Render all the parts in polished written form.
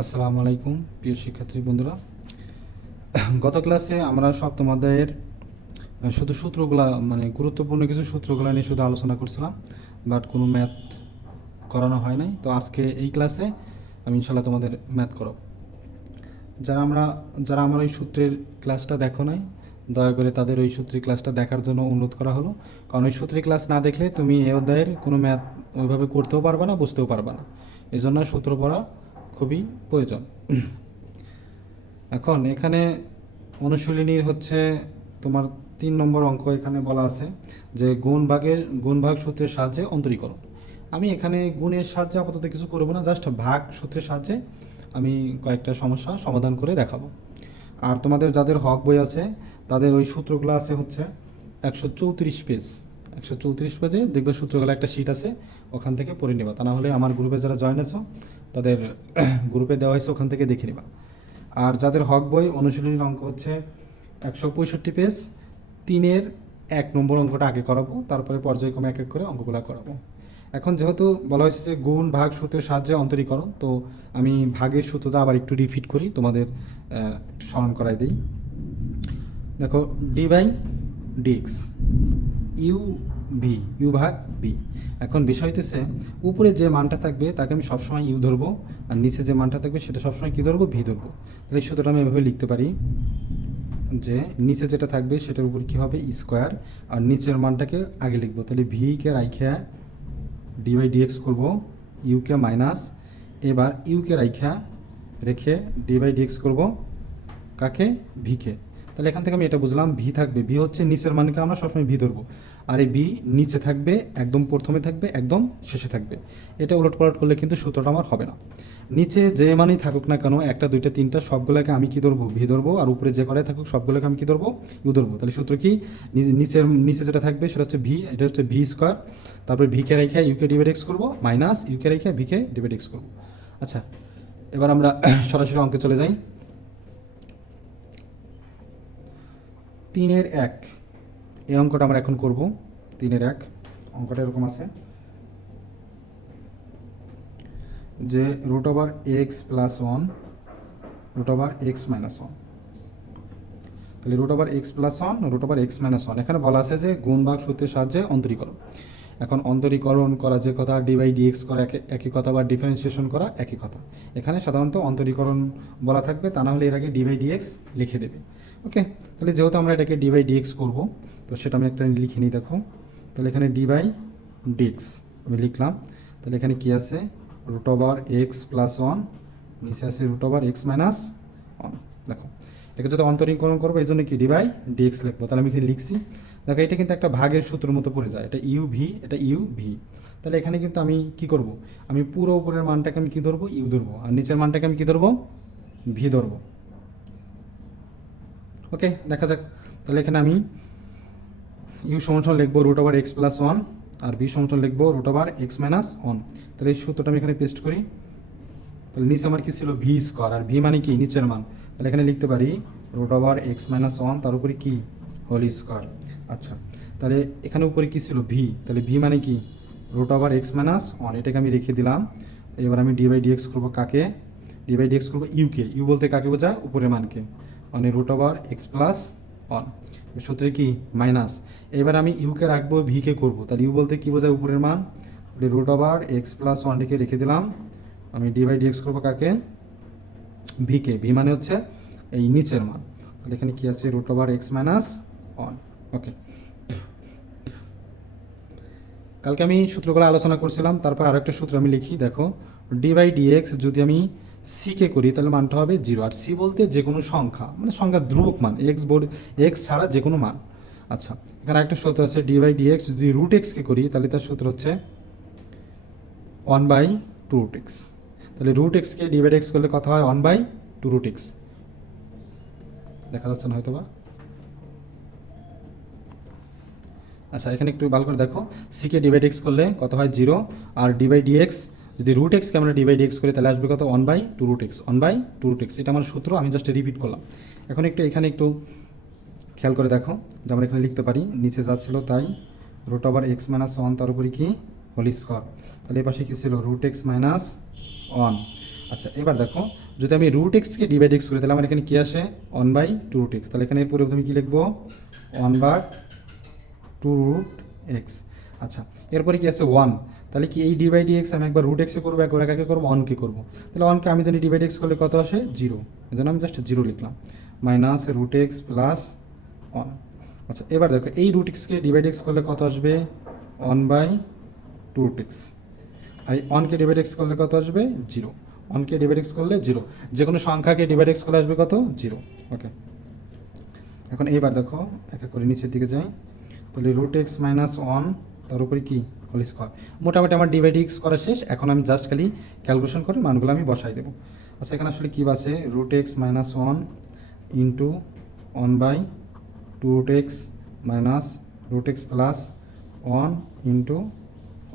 আসসালামু আলাইকুম প্রিয় শিক্ষার্থী বন্ধুরা। গত ক্লাসে আমরা সপ্তম অধ্যায়ের শুধু সূত্রগুলা মানে গুরুত্বপূর্ণ কিছু সূত্রগুলা নিয়ে শুধু আলোচনা করছিলাম, বাট কোনো ম্যাথ করানো হয় নাই। তো আজকে এই ক্লাসে আমি ইনশাল্লাহ তোমাদের ম্যাথ করাবো। যারা আমার ওই সূত্রের ক্লাসটা দেখো নাই, দয়া করে তাদের ওই সূত্রের ক্লাসটা দেখার জন্য অনুরোধ করা হলো। কারণ ওই সূত্রের ক্লাস না দেখলে তুমি এই অধ্যায়ের কোনো ম্যাথ ওইভাবে করতেও পারবে না, বুঝতেও পারবে না। এই জন্য সূত্র পড়া খুবই প্রয়োজন। এখন এখানে অনুশীলনীর হচ্ছে তোমার 3 নম্বর অঙ্ক এখানে বলা আছে যে গুণ ভাগ সূত্রের সাহায্যে অন্তরীকরণ। আমি এখানে গুণের সাহায্যে আপাতত কিছু করব না, জাস্ট ভাগ সূত্রের সাহায্যে আমি কয়েকটা সমস্যা সমাধান করে দেখাবো। আর তোমাদের যাদের হক বই আছে তাদের ওই সূত্রগুলো আছে হচ্ছে 134 পেজ। 134 পেজে দেখবে সূত্রগুলো একটা শিট আছে, ওখান থেকে পড়ে নেবা। তা না হলে আমার গ্রুপে যারা জয়েন আছো তাদের গ্রুপে দেওয়া হয়েছে, ওখান থেকে দেখে নেবা। আর যাদের হক বই অনুশীলনীর অঙ্ক হচ্ছে 165 পেজ, 3-1 নম্বর অঙ্কটা আগে করাবো, তারপরে পর্যায়ক্রমে এক এক করে অঙ্কগুলো করাবো। এখন যেহেতু বলা হয়েছে যে গুণ ভাগ সূত্রের সাহায্যে অন্তরীকরণ, তো আমি ভাগের সূত্রটা আবার একটু রিপিট করি, তোমাদের একটু স্মরণ করাই দিই। দেখো, d/dx ইউ ভাগ বি। এখন বিষয় হইতেছে উপরে যে মানটা থাকবে তাকে আমি সবসময় ইউ ধরবো, আর নিচে যে মানটা থাকবে সেটা সবসময় কী ধরবো, ভি ধরবো। তাহলে এই সূত্রটা আমি এভাবে লিখতে পারি যে নিচে যেটা থাকবে সেটার উপর কী হবে, স্কোয়ার, আর নিচের মানটাকে আগে লিখবো। তাহলে ভিকে রাইখা d/dx করবো, ইউকে মাইনাস, এবার ইউকে রেখে d/dx করবো কাকে, ভিকে। তাহলে এখান থেকে আমি এটা বুঝলাম, ভি থাকবে, ভি হচ্ছে নিচের মানকে আমরা সবসময় ভি ধরবো, আর এই ভি নিচে থাকবে, একদম প্রথমে থাকবে, একদম শেষে থাকবে। এটা উলট পালট করলে কিন্তু সূত্রটা আমার হবে না। নিচে যে মানই থাকুক না কেন, একটা দুইটা তিনটা সবগুলোকে আমি কি ধরবো, ভি ধরবো, আর উপরে যে কটাই থাকুক সবগুলোকে আমি কি ধরবো, ইউ ধরবো। তাহলে সূত্র কি, নিচে যেটা থাকবে সেটা হচ্ছে ভি, এটা হচ্ছে ভি স্কোয়ার, তারপরে ভিকে রেখে ইউকে ডিভাইড করবো, মাইনাস ইউকে রেখে ভিকে ডিভাইড করবো। আচ্ছা, এবার আমরা সরাসরি অঙ্কে চলে যাই। 3-1 এই অঙ্কটা আমরা এখন করব। 3-1 অঙ্কটা এরকম আছে যে √x + 1 √x - 1। তাহলে √x + 1 √x - 1 এখানে বলা আছে যে গুণ ভাগ সূত্রের সাহায্যে অন্তরীকরণ। এখন অন্তরীকরণ করা যে কথা, d/dx করা একই কথা, বা ডিফারেন্সিয়েশন করা একই কথা। এখানে সাধারণত অন্তরীকরণ বলা থাকবে, তা না হলে এর আগে d/dx লিখে দেবে। ওকে, তাহলে যেহেতু আমরা এটাকে d/dx করব, তো সেটা আমি একটা লিখে নিই। দেখো, তাহলে এখানে d/dx আমি লিখলাম। তাহলে এখানে কি আছে, √x + 1, নিচে আছে √x - 1। দেখো, এটাকে যদি অন্তরীকরণ করবো এই জন্য কি d/dx লিখবো। তাহলে আমি এখানে লিখছি। দেখো, এটা কিন্তু একটা ভাগের সূত্রের মতো পড়ে যায়, এটা ইউ ভি, এটা ইউ ভি। তাহলে এখানে কিন্তু আমি কি করব, আমি পুরো উপরের মানটাকে আমি কি ধরবো, ইউ ধরবো, আর নিচের মানটাকে আমি কি ধরবো, ভি ধরবো। ওকে, দেখা যাক। তাহলে এখানে আমি ইউ সমান লিখবো √x + 1, আর ভি সমান লিখবো √x - 1। তাহলে এই সূত্রটা আমি এখানে পেস্ট করি। তাহলে নিচে আমার কি ছিল, ভি স্কোয়ার, আর ভি মানে কি, নিচের মান। তাহলে এখানে লিখতে পারি √x - 1, তার উপরে কি, হোল স্কোয়ার। আচ্ছা, তাহলে এখানে উপরে কি ছিল, ভি, তাহলে ভি মানে কি, √x - 1, এটাকে আমি রেখে দিলাম। এবার আমি d/dx করবো কাকে, d/dx করবো ইউকে। ইউ বলতে কাকে বোঝায়, উপরের মানকে, মানে √x + 1। সূত্রে কি, মাইনাস। এবার আমি ইউকে রাখবো, ভিকে করবো। তাহলে ইউ বলতে কি বোঝায়, উপরের মান, √x + 1 রেখে দিলাম। আমি d/dx করবো কাকে, ভিকে। ভি মানে হচ্ছে এই নিচের মান। তাহলে এখানে কি আছে, √x - 1। ওকে, কালকে আমি সূত্রগুলো আলোচনা করছিলাম, তারপর আরেকটা সূত্র আমি লিখি। দেখো, d/dx যদি আমি সিকে করি তাহলে মানটা হবে 0, আর সি বলতে যে কোনো সংখ্যা, মানে সংখ্যা ধ্রুবক মান, এক্স ছাড়া যে কোনো মান। আচ্ছা, এখানে একটা সূত্র আছে, d/dx যদি √x-কে করি তাহলে তার সূত্র হচ্ছে 1/2√x। তাহলে √x-কে d/x করলে কথা হয় 1/2√x। দেখা যাচ্ছে না হয়তো বা। আচ্ছা, এখানে একটু ভালো করে দেখো, সিকে d/x করলে কত হয় 0, আর d/dx যদি √x-কে আমরা d/dx করি তাহলে আসবে কত, 1/2√x। 1/2√x এটা আমার সূত্র, আমি জাস্ট রিপিট করলাম। এখন এখানে একটু খেয়াল করে দেখো যে আমরা এখানে লিখতে পারি, নিচে যা ছিল তাই, √x - 1, তার উপরে কি, হোল স্কোয়ার। তাহলে এই পাশে কি ছিল, √x - 1। আচ্ছা, এবার দেখো যদি আমি রুট এক্সকে ডি বাই ডি এক্স করি তাহলে আমার এখানে কী আসে 1/2√x। তাহলে এখানে পুরো আমি কী লিখবো 1/2√x। আচ্ছা, এরপরে কি আছে 1। তাহলে কি এই ডি বাই ডি এক্স আমি একবার রুট এক্সে করবো, একবার একাকে করবো, অনকে করবো। তাহলে অনকে আমি জানি ডি বাই ডি এক্স করলে কত আসে 0, এই জন্য আমি জাস্ট 0 লিখলাম, -√x + 1। আচ্ছা, এবার দেখো এই রুট এক্সকে ডি বাই ডি এক্স করলে কত আসবে 1/2√x, আর এই অনকে ডি বাই ডি এক্স করলে কত আসবে 0। অনকে ডি বাই ডি এক্স করলে 0, যে কোনো সংখ্যাকে ডি বাই ডি এক্স করলে আসবে কত 0। ওকে, এখন এইবার দেখো এক এক করে নিচের দিকে যাই। তাহলে √x - 1 তার উপরে কি হোল স্কোয়ার। মোটামুটি আমার ডি বাই ডি এক্স করা শেষ। এখন আমি জাস্ট খালি ক্যালকুলেশন করে মানগুলো আমি বসাই দেবো। আচ্ছা, এখানে আসলে কী আছে √x - 1 * 1/2√x -√x + 1 *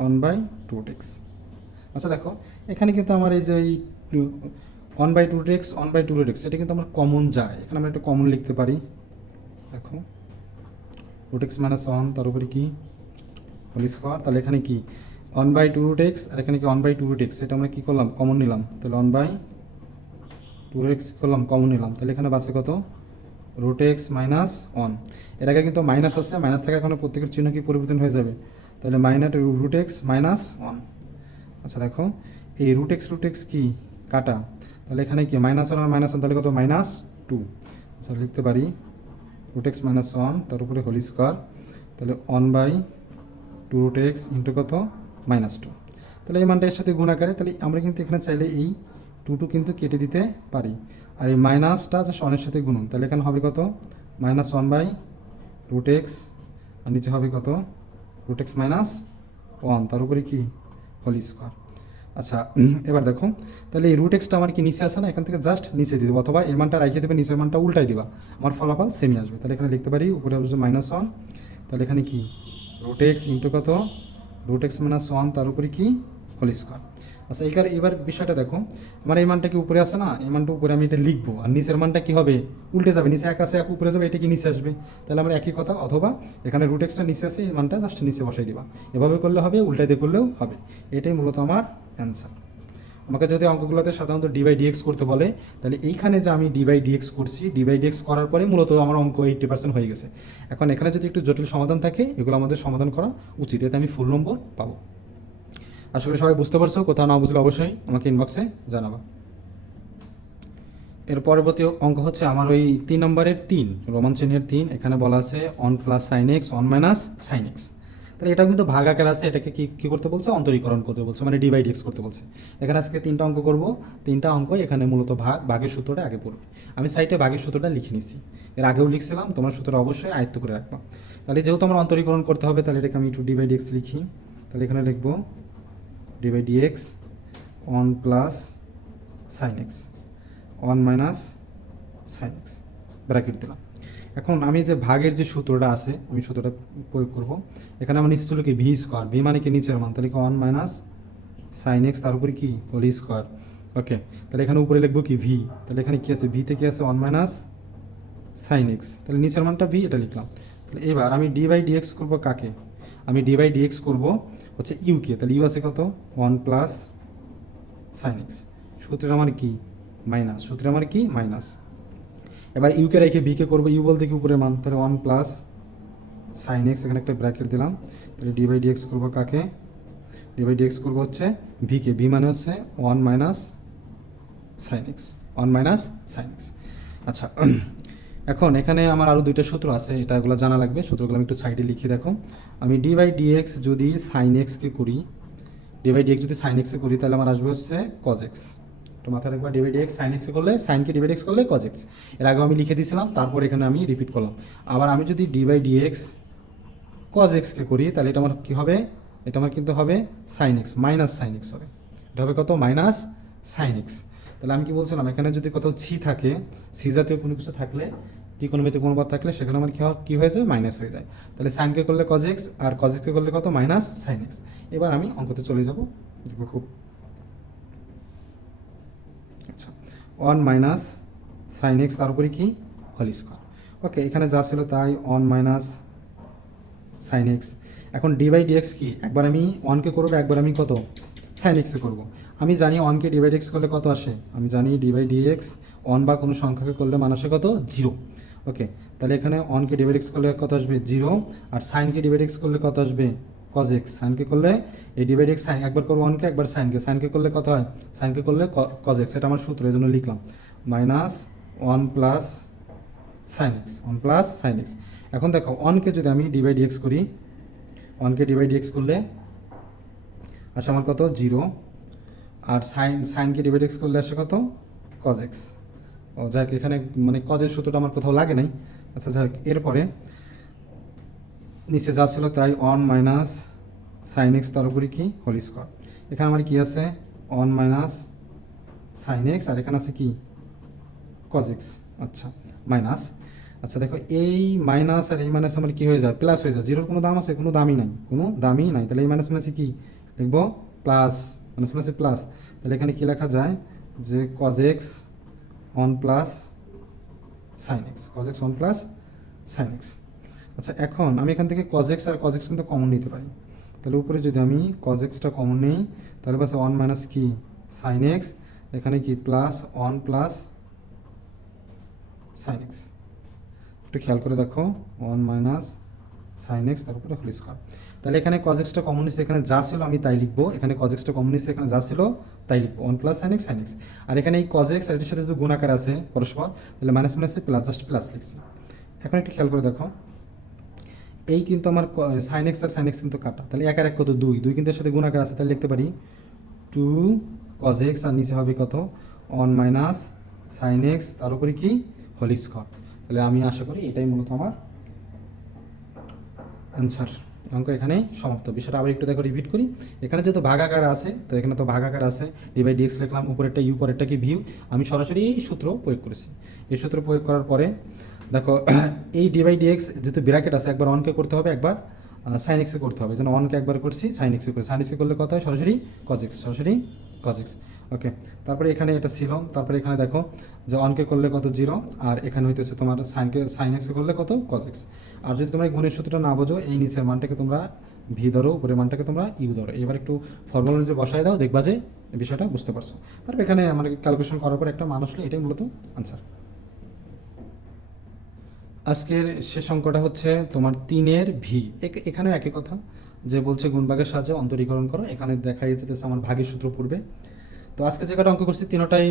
1/2√x। আচ্ছা দেখো, এখানে কিন্তু আমার এই যে 1/2√x 1/2√x এটা কিন্তু আমার কমন যায়। এখানে আমরা একটা কমন লিখতে পারি। দেখো √x - 1 তার উপরে কি হোল স্কোয়ার। তাহলে এখানে কি 1/2√x আর এখানে কি 1/2√x, এটা আমরা কি করলাম কমন নিলাম। তাহলে 1/2√x করলাম কমন নিলাম। তাহলে এখানে বাঁচে কত √x - 1। এর আগে কিন্তু মাইনাস আছে, মাইনাস থাকার কারণে প্রত্যেকের চিহ্ন কি পরিবর্তন হয়ে যাবে। তাহলে -√x - 1। আচ্ছা দেখো এই √x কি কাটা, তাহলে এখানে কি -1 আর -1 তাহলে কত -2। আচ্ছা লিখতে পারি √x - 1 তার উপরে হোল স্কোয়ার। তাহলে 1/2√x ইন্টু কত -2। তাহলে এই মানটা এর সাথে গুণ আকারে, তাহলে আমরা কিন্তু এখানে চাইলে এই 2 কিন্তু কেটে দিতে পারি। আর এই মাইনাসটা আছে 1-এর সাথে গুণন, তাহলে এখানে হবে কত -1/√x আর নিচে হবে কত √x - 1 তার উপরে কি হোল স্কোয়ার। আচ্ছা এবার দেখো, তাহলে এই √xটা আমার কি নিচে আসে না, এখান থেকে জাস্ট নিচে দিয়ে দেবো, অথবা এই মানটা রেখে দেবে, নিচের মানটা উল্টাই দিবা, আমার ফলাফল সেমই আসবে। তাহলে এখানে লিখতে পারি উপরে হচ্ছে -1, তাহলে এখানে কি √x ইন্টু কত √x - 1 তার উপরে কি হোল স্কোয়ার। আচ্ছা এবার বিষয়টা দেখো, আমার এই মানটা কি উপরে আসে না, এই মানটা উপরে আমি এটা লিখবো, আর নিচের মানটা কি হবে উল্টে যাবে, নিচে এক আসে এক উপরে যাবে, এটা কি নিচে আসবে। তাহলে আমরা একই কথা, অথবা এখানে √xটা নিচে আসে এই মানটা জাস্ট নিচে বসাই দিবা, এভাবে করলে হবে, উল্টাই দিয়ে করলেও হবে। এটাই মূলত আমার অ্যান্সার। আমাকে যদি অঙ্কগুলোতে সাধারণত ডি বাই ডিএক্স করতে বলে, তাহলে এইখানে যে আমি ডি বাই ডিএক্স করছি, ডি বাই ডিএক্স করার পরে মূলত আমার অঙ্ক 80% হয়ে গেছে। এখন এখানে যদি একটু জটিল সমাধান থাকে, এগুলো আমাদের সমাধান করা উচিত, এতে আমি ফুল নম্বর পাবো। আশা করি সবাই বুঝতে পারছো, কোথাও না বুঝলে অবশ্যই আমাকে ইনবক্সে জানাবা। এর পরবর্তী অঙ্ক হচ্ছে আমার ওই 3 নম্বরের 3 রোমান চিহ্নের 3। এখানে বলা আছে 1 + sin x 1 - sin x। তাহলে এটা কিন্তু ভাগ আকার আছে, এটাকে কি করতে বলছে অন্তরীকরণ করতে বলছে, মানে ডি বাই ডি এক্স করতে বলছে। এখানে আজকে 3টা অঙ্ক করব, 3টা অঙ্ক এখানে মূলত ভাগের সূত্রটা আগে পড়বে। আমি সাইটে ভাগের সূত্রটা লিখে নিছি, এর আগেও লিখছিলাম, তোমার সূত্রটা অবশ্যই আয়ত্ত করে রাখবা। তাহলে যেহেতু আমার অন্তরীকরণ করতে হবে, তাহলে এটাকে আমি একটু ডি বাই ডি এক্স লিখি। তাহলে এখানে লিখবো d by d x 1 + sin x 1 - sin x bracket দিলাম। এখন আমি যে ভাগের যে সূত্রটা আছে, আমি সূত্রটা প্রয়োগ করব। এখানে আমার নিচে ছিল কি ভি স্কোয়ার, ভি মানে কি নিচের মান, তাহলে 1 - sin x তার উপরে কি হোল স্কোয়ার। ওকে, তাহলে এখানে উপরে লিখবো কি ভি, তাহলে এখানে কি আছে ভিতে কি আছে 1 - sin x, তাহলে নিচের মানটা ভি, এটা লিখলাম। তাহলে এবার আমি ডি বাই ডি এক্স করবো কাকে, আমি ডি বাই ডি এক্স করবো হচ্ছে ইউকে। তাহলে ইউ আছে কত 1 + sin x, সূত্রের আমার কি মাইনাস, সূত্রের আমার কি মাইনাস। এবার ইউকে রেখে ভিকে করবো, ইউ বলতে কি উপরের মান, তাহলে 1 + sin x, এখানে একটা ব্র্যাকেট দিলাম। তাহলে ডি বাই ডি এক্স করবো কাকে, ডি বাই ডি এক্স করবো হচ্ছে ভিকে, ভি মানে হচ্ছে 1 - sin x 1 - sin x। আচ্ছা এখন এখানে আমার আরও 2টা সূত্র আছে, এটাগুলো জানা লাগবে, সূত্রগুলো আমি একটু সাইডে লিখে দেখো। আমি ডি বাই ডি এক্স যদি sin x কে করি, ডি বাই ডি এক্স যদি sin x এ করি, তাহলে আমার আসবে হচ্ছে cos x। তো মাথায় রাখবা d by d x sin x করলে, সাইনকে ডি বাই ডি এক্স করলে cos x। এর আগেও আমি লিখে দিয়েছিলাম, তারপর এখানে আমি রিপিট করলাম। আবার আমি যদি d by d x cos x কে করি, তাহলে এটা আমার কী হবে, এটা আমার কিন্তু হবে sin x sin x হবে, এটা হবে কত sin x। তাহলে আমি কি বলছিলাম, এখানে যদি কোথাও ছি থাকে, সি জাতীয় কোনো কিছু থাকলে, ত্রিকোণমিতিক অনুপাত থাকলে, সেখানে আমার কি হয়ে যায় মাইনাস হয়ে যায়। তাহলে সাইনকে করলে cos x আর cos x কে করলে কত sin x। এবার আমি অঙ্কতে চলে যাব, দেখবো খুব আচ্ছা 1 - sin x তার উপরে কি হোল স্কোয়ার। ওকে, এখানে যা ছিল তাই 1 - sin x। এখন ডি বাই ডি এক্স কি, একবার আমি 1কে করবো, একবার আমি কত সাইন এক্সে করবো। আমি জানি ওয়ানকে ডিভাইড এক্স করলে কত আসে, আমি জানি ডিভাইড ডিএক্স ওয়ান বা কোনো সংখ্যাকে করলে মান আসে কত, জিরো। ওকে, তাহলে এখানে ওয়ানকে ডিভাইড এক্স করলে কত আসবে, জিরো। আর সাইনকে ডিভাইড এক্স করলে কত আসবে, কজ এক্স। সাইনকে করলে এই ডিভাইড এক্স, সাইন একবার করবো ওয়ানকে, একবার সাইনকে। সাইনকে করলে কত হয়, সাইনকে করলে কজ এক্স, এটা আমার সূত্র, এই জন্য লিখলাম minus one plus sine x, one plus sine x. এখন দেখো ওয়ানকে যদি আমি ডিভাইড এক্স করি, ওয়ানকে ডিভাইড এক্স করলে আসে আমার কত, জিরো। আর সাইনকে ডিভাইড এক্স করলে আসে কত, কজ এক্স। ও যাক, এখানে মানে কজের সূত্রটা আমার কোথাও লাগে নাই। আচ্ছা যাক, এরপরে নিচে যা ছিল তাই, ওয়ান মাইনাস সাইন এক্স তার উপরে কি, হোল স্কোয়ার। এখানে আমার কি আছে, ওয়ান মাইনাস সাইন এক্স, আর এখানে আছে কি, কজ এক্স। আচ্ছা, মাইনাস। আচ্ছা দেখো, এই মাইনাস আর এই মাইনাস আমার কি হয়ে যায়, প্লাস হয়ে যায়। জিরোর কোনো দাম আছে, কোনো দামই নাই, কোনো দামই নাই। তাহলে এই মাইনাস মাইনাসে কি লিখবো, প্লাস, মাইনাস মাইনাসে প্লাস। তাহলে এখানে কি লেখা যায়, যে cos x one plus sine x, cos x one plus sine x. আচ্ছা, এখন আমি এখান থেকে কজ এক্স আর কজ এক্স কিন্তু কমন নিতে পারি। তাহলে উপরে যদি আমি কজ এক্সটা কমন নিই, তাহলে পাশে ওয়ান মাইনাস কি, সাইন এক্স, এখানে কি plus one plus sine x. একটু খেয়াল করে দেখো, ওয়ান মাইনাস সাইন এক্স তার উপরে হোল স্কোয়ার। তাহলে এখানে কজ এক্সটা কমন নিচ্ছে, এখানে যা ছিল আমি তাই লিখবো। এখানে কজ এক্সটা কমন নিচ্ছে, এখানে যা ছিল তাই লিখবো, one plus sine x, sine x. আর এখানে এই কজ এক্স আর এটার সাথে যদি গুণাকার আছে পরস্পর, তাহলে মাইনাস মাইনাসে প্লাস, জাস্ট প্লাস লিখছি। এখন একটু খেয়াল করে দেখো, এই কিন্তু আমার সাইন এক্স আর সাইন এক্স কিন্তু কাটা, তাহলে এক আর এক কত, দুই, দুই কিন্তু এর সাথে গুণাকার আছে, তাহলে লিখতে পারি টু কজ এক্স, আর নিচে হবে কত, ওয়ান মাইনাস সাইন এক্স তার উপরে কি, হোল স্কোয়ার। তাহলে আমি আশা করি এটাই মূলত আমার অ্যান্সার। অঙ্ক এখানে সমাপ্ত। বিষয়টা আবার একটু দেখো, রিপিট করি। এখানে যেহেতু ভাগাকার আছে, তো এখানে তো ভাগাকার আছে, ডিভাইড ডিএক্স লিখলাম, উপরেরটা ইউ, পরেরটা কি ভিউ। আমি সরাসরি এই সূত্র প্রয়োগ করেছি। এই সূত্র প্রয়োগ করার পরে দেখো, এই ডিভাইড ডিএক্স যেহেতু ব্র্যাকেট আছে, একবার অনকে করতে হবে, একবার সাইন এক্সে করতে হবে। যেন অনকে একবার করছি, সাইন এক্সে করছি। সাইন এক্সে করলে কত হয়, সরাসরি কজ এক্স, সরাসরি কজ এক্স। ওকে, তারপরে এখানে এটা ছিল। তারপরে এখানে দেখো যে অনকে করলে কত, জিরো। আর এখানে হইতেছে তোমার সাইন এক্সে করলে কত, কজ এক্স। আর যদি তোমরা গুণের সূত্রটা না বোঝো, এই নিচের মানটাকে তোমরা ভি ধরো, উপরের মানটাকে তোমরা ইউ ধরো। এবার একটু ফর্মুলা অনুযায়ী বসায় দাও, দেখবা যে বিষয়টা বুঝতে পারছো। তারপর এখানে আমাদের ক্যালকুলেশন করার পর একটা মান আসলে, এটাই মূলত আনসার। আজকের শেষ অঙ্কটা হচ্ছে তোমার 3-এর ভি। এখানে একই কথা, যে বলছে গুণভাগের সাহায্যে অন্তরীকরণ করো। এখানে দেখা যেতেছে আমার ভাগের সূত্র পূর্বে। তো আজকে যে কটা অঙ্ক করছি, তিনোটাই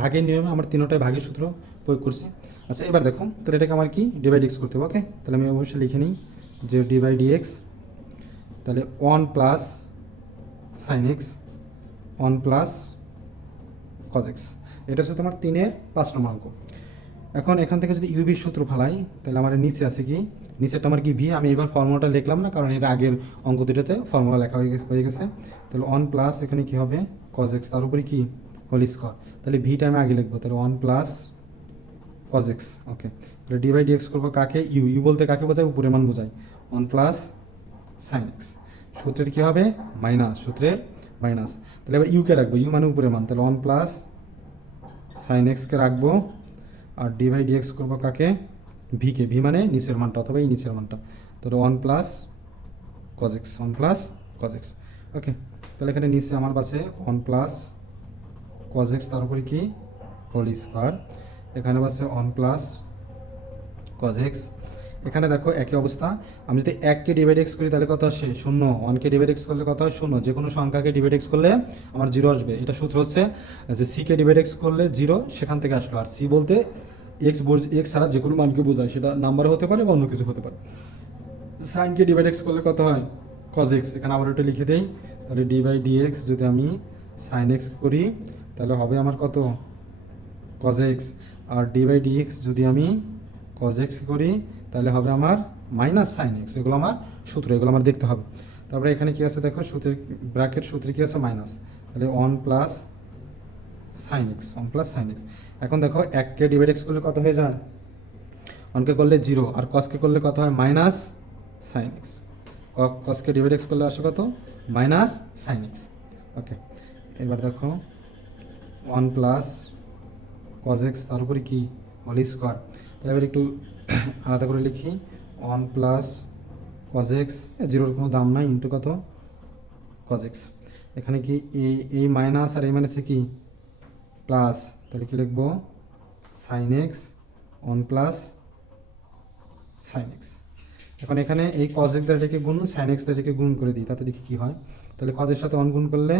ভাগের নিয়মে, আমার তিনোটাই ভাগের সূত্র প্রয়োগ করছি। আচ্ছা, এবার দেখো, তাহলে এটাকে আমার কি, ডিভাইড এক্স করতে হবে। ওকে, তাহলে আমি অবশ্যই লিখে নিই যে ডিভাইড এক্স, তাহলে one plus sine x, one plus cos x. এটা হচ্ছে তোমার 3-এর 5 নম্বর অঙ্ক। এখন এখান থেকে যদি ইউভির সূত্র ফালাই, তাহলে আমার নিচে আছে কি, নিচেরটা আমার কি ভি। আমি এবার ফর্মুলাটা লিখলাম না, কারণ এর আগের অঙ্ক দুটোতে ফর্মুলা লেখা হয়ে গেছে। তাহলে ওয়ান প্লাস এখানে কি হবে, কজ এক্স তার উপরে কি, হোল স্কোয়ার। তাহলে ভিটা আমি আগে লিখবো, তাহলে one plus cos x. Okay, তাহলে ডিভাইড এক্স করবো কাকে, ইউ। ইউ বলতে কাকে বোঝায়, উপরের মান বোঝায়। ওয়ান প্লাস সাইন এক্স, সূত্রের কী হবে, মাইনাস, সূত্রের মাইনাস। তাহলে এবার ইউকে রাখবো, ইউ মানে উপরের মান, তাহলে ওয়ান প্লাস সাইন এক্সকে রাখবো। আর ডিভাইড এক্স করবো কাকে, ভিকে। ভি মানে নিচের মানটা, অথবা এই নিচের মানটা। তাহলে one plus cos x, one plus cos x. Okay, তাহলে এখানে নিচে আমার পাশে ওয়ান প্লাস কজ এক্স তার উপরে কি, হোল স্কোয়ার। এখানে পাশে ওয়ান প্লাস কজ এক্স। এখানে দেখো একই অবস্থা। আমি যদি 1কে ডিভাইড এক্স করি, তাহলে কত আসে, শূন্য। 1কে ডিভাইড এক্স করলে কত হয়, শূন্য। যে কোনো সংখ্যাকে ডিভাইড এক্স করলে আমার জিরো আসবে। এটা সূত্র হচ্ছে যে সিকে ডিভাইড এক্স করলে জিরো, সেখান থেকে আসলো। আর সি বলতে এক্স ছাড়া যে কোনো মানকে বোঝায়, সেটা নাম্বার হতে পারে বা অন্য কিছু হতে পারে। সাইনকে ডিভাইড এক্স করলে কত হয়, কজ এক্স। এখানে আবার ওটা লিখে দেই, তাহলে ডি বাই ডি এক্স যদি আমি সাইন এক্স করি, তাহলে হবে আমার কত, কজ এক্স। আর ডি বাই ডি এক্স যদি আমি কজ এক্স করি, তাহলে হবে আমার মাইনাস সাইন এক্স। এগুলো আমার সূত্র, এগুলো আমার দেখতে হবে। তারপরে এখানে কি আছে দেখো, সূত্রের ব্র্যাকেট সূত্রে কি আছে, মাইনাস। তাহলে one plus sine x, one plus sine x. এখন দেখো 1কে ডিভাইড এক্স করলে কত হয়ে যায়, 1কে করলে জিরো। আর কসকে করলে কত হয়, মাইনাস সাইন এক্স। কসকে ডিভাইড এক্স করলে আসে কত, মাইনাস সাইন এক্স। ওকে, এবার দেখো ওয়ান প্লাস কজ এক্স তার উপরে কি, হোল স্কোয়ার। তাহলে এবার একটু আলাদা করে লিখি, ওয়ান প্লাস কজ এক্স, জিরোর কোনো দাম নাই, ইন্টু কত, কজ এক্স। এখানে কি এই মাইনাস আর এই মাইনাসে কি প্লাস, তাহলে কি লিখবো sine x one plus sine x. এখন এখানে এই কজ এক্স দ্বারা এটাকে গুণ, সাইন এক্স দ্বারা এটাকে গুণ করে দিই, তাতে দেখি কি হয়। তাহলে কজের সাথে ওয়ান গুণ করলে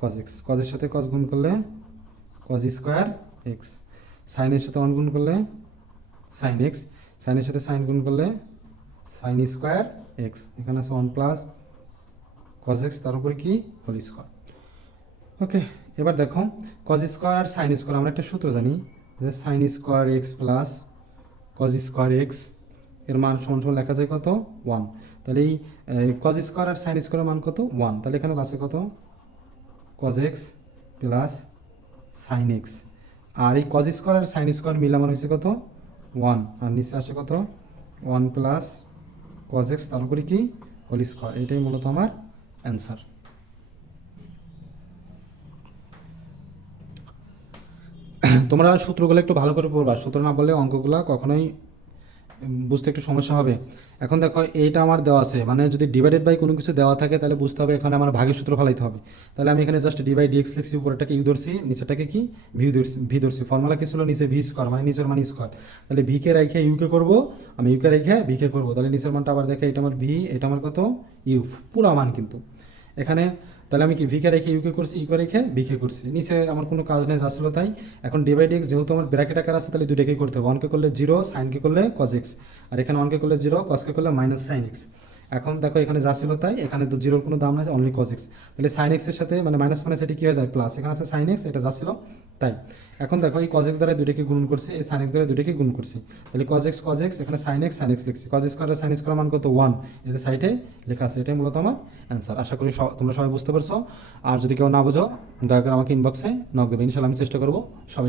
কজ এক্স, কজের সাথে কজ গুণ করলে কজ স্কোয়ার এক্স, সাইনের সাথে ওয়ান গুণ করলে সাইন এক্স, সাইনের সাথে সাইন গুণ করলে সাইন স্কোয়ার এক্স। এখানে আছে ওয়ান প্লাস কজ এক্স, তার উপরে কি হোল স্কোয়ার। ওকে, এবার দেখো কজ স্কোয়ার আর সাইন স্কোয়ার আমরা একটা সূত্র জানি যে sine square x plus cos square x এর মান সমান সমান লেখা যায় কত 1। তাহলে এই কজ স্কোয়ার আর সাইন স্কোয়ারের মান কত 1, তাহলে এখানে আছে কত cos x plus sine x, আর এই কজ স্কোয়ার আর সাইন স্কোয়ার মিলা মান হচ্ছে কত 1, আর নিচে আসে কত 1 প্লাস কজ এক্স তার উপরে কি হোল স্কোয়ার। এটাই মূলত আমার অ্যান্সার। তোমরা সূত্রগুলো একটু ভালো করে পড়বা, সূত্র না বললে অঙ্কগুলো কখনোই বুঝতে একটু সমস্যা হবে। এখন দেখো এইটা আমার দেওয়া আছে, মানে যদি ডিভাইডেড বাই কোনো কিছু দেওয়া থাকে তাহলে বুঝতে হবে এখানে আমার ভাগের সূত্র ফেলাইতে হবে। তাহলে আমি এখানে জাস্ট ডি বাই ডিএক্স লিখছি, উপরটাকে ইউ ধরছি, নিচেটাকে কি ভি ধরছি। ফর্মুলা কি ছিল নিচে ভি স্কোয়ার, মানে নিচের মান স্কোয়ার। তাহলে ভিকে রেখে ইউকে করবো, আমি ইউকে রেখে ভিকে করবো, তাহলে নিচের মানটা আবার দেখে এটা আমার ভি, এটা আমার কত ইউ, পুরো মান কিন্তু এখানে। তাহলে আমি কি ভিকে রেখে ইউকে করছি, ইউকে রেখে ভিকে করছি, নিচে আমার কোনো কাজ নেই, আসলো তাই। এখন ডিভাইড এক্স যেহেতু আমার ব্র্যাকেট আকার আছে, তাহলে দুটাকেই করতে হবে। ওয়ানকে করলে জিরো, সাইনকে করলে কজ এক্স, আর এখানে ওয়ানকে করলে জিরো, কজকে করলে মাইনাস সাইন এক্স। এখন দেখো এখানে যা ছিল তাই, এখানে তো জিরোর কোনো দাম নাই, অনলি কজ এক্স। তাহলে সাইন এক্সের সাথে মানে মাইনাস মাইনাস এটি কী হয়ে যায় প্লাস, এখানে আছে সাইন এক্স, এটা যা ছিল তাই। এখন দেখো এই কজ এক্স দ্বারা দুটোকে গুণ করছি, এই সাইন এক্স দ্বারা দুটোকে গুণ করছি, তাহলে কজ এক্স এখানে সাইন এক্স লিখছি, কজ স্কোয়ার সাইন স্কোয়ার মান কত 1, এই যে সাইডে লেখা আছে, এটাই মূলত আমার অ্যান্সার। আশা করি তোমরা সবাই বুঝতে পারছো। আর যদি কেউ না বুঝো দয়া করে আমাকে ইনবক্সে নক দেবে, ইনশাল্লাহ আমি চেষ্টা করবো সবাই